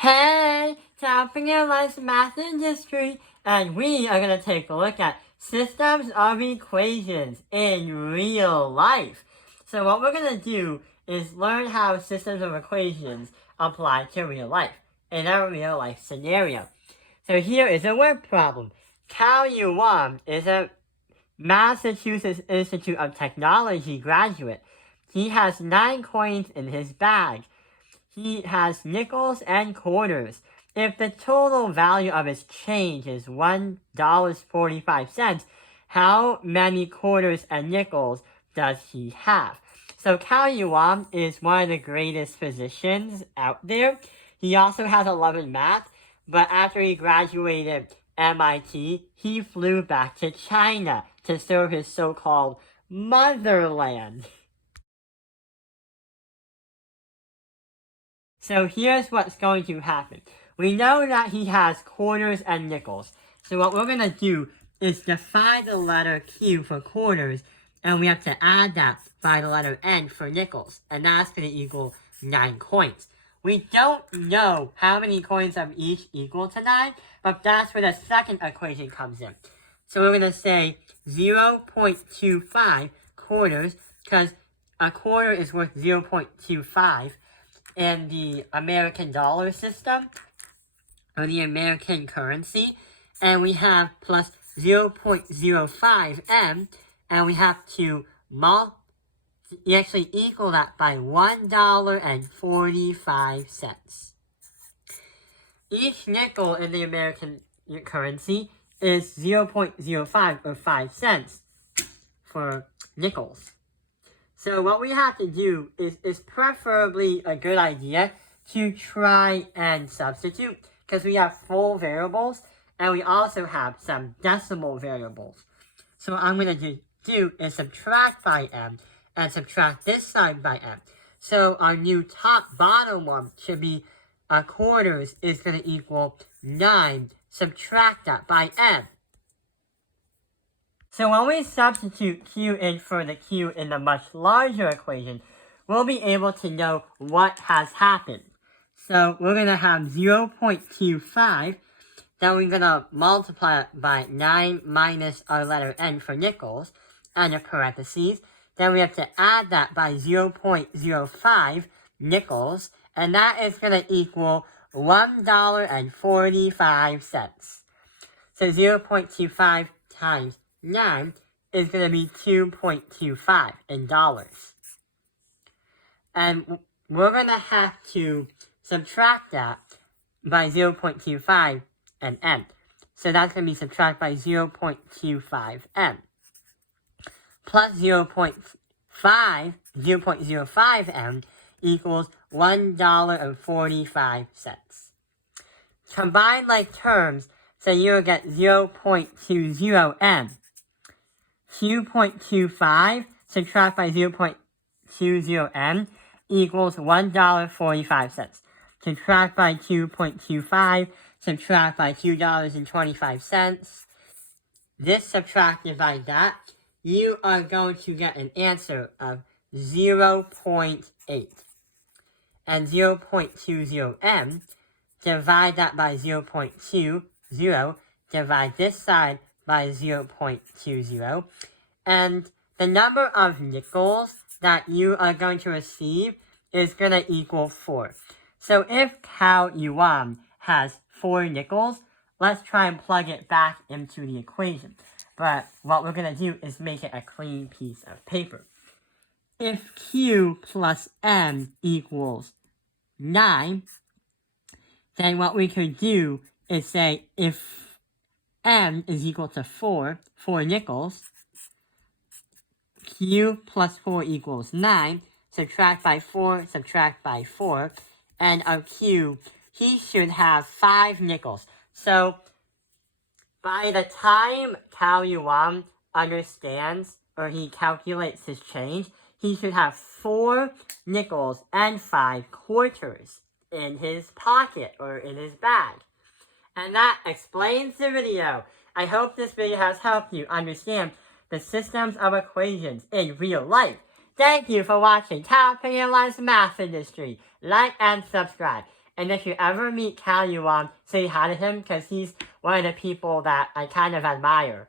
Hey, Tapping Your Life's Math Industry, and we are going to take a look at systems of equations in real life. So what we're going to do is learn how systems of equations apply to real life in a real life scenario. So here is a word problem. Cal Yuan is a Massachusetts Institute of Technology graduate. He has 9 coins in his bag. He has nickels and quarters. If the total value of his change is $1.45, how many quarters and nickels does he have? So Cal Yuan is one of the greatest physicians out there. He also has a love in math, but after he graduated MIT, he flew back to China to serve his so-called motherland. So here's what's going to happen. We know that he has quarters and nickels. So what we're going to do is define the letter Q for quarters, and we have to add that by the letter N for nickels. And that's going to equal 9 coins. We don't know how many coins of each equal to 9, but that's where the second equation comes in. So we're going to say 0.25 quarters, because a quarter is worth 0.25. in the American dollar system, or the American currency, and we have plus 0.05 M, and we have to actually equal that by $1.45. Each nickel in the American currency is 0.05 or 5 cents for nickels. So what we have to do is preferably a good idea to try and substitute, because we have full variables and we also have some decimal variables. So what I'm going to do is subtract by M and subtract this side by M. So our new top-bottom one should be quarters is going to equal 9. Subtract that by M. So when we substitute Q in for the Q in the much larger equation, we'll be able to know what has happened. So we're going to have 0.25, then we're going to multiply it by 9 minus our letter N for nickels, and a parentheses. Then we have to add that by 0.05 nickels, and that is going to equal $1.45. So 0.25 times 9 is going to be 2.25 in dollars. And we're going to have to subtract that by 0.25 and M. So that's going to be subtracted by 0.25 M. Plus 0.05 M equals $1.45. Combined like terms, so you'll get 0.20 M. 2.25 subtract by 0.20 M equals $1.45. Subtract by 2.25, subtract by $2.25. This subtracted by that, you are going to get an answer of 0.8. And 0.20 M, divide that by 0.20, divide this side by 0.20, and the number of nickels that you are going to receive is going to equal 4. So if Cal Yuan has 4 nickels, let's try and plug it back into the equation. But what we're going to do is make it a clean piece of paper. If Q plus M equals 9, then what we could do is say if M is equal to 4 nickels, Q plus 4 equals 9, subtract by 4, subtract by 4, and our Q, he should have 5 nickels. So, by the time Cal Yuan understands, or he calculates his change, he should have 4 nickels and 5 quarters in his pocket, or in his bag. And that explains the video. I hope this video has helped you understand the systems of equations in real life. Thank you for watching Tapping Your Life's Math Industry. Like and subscribe. And if you ever meet Caillou, say hi to him, because he's one of the people that I kind of admire.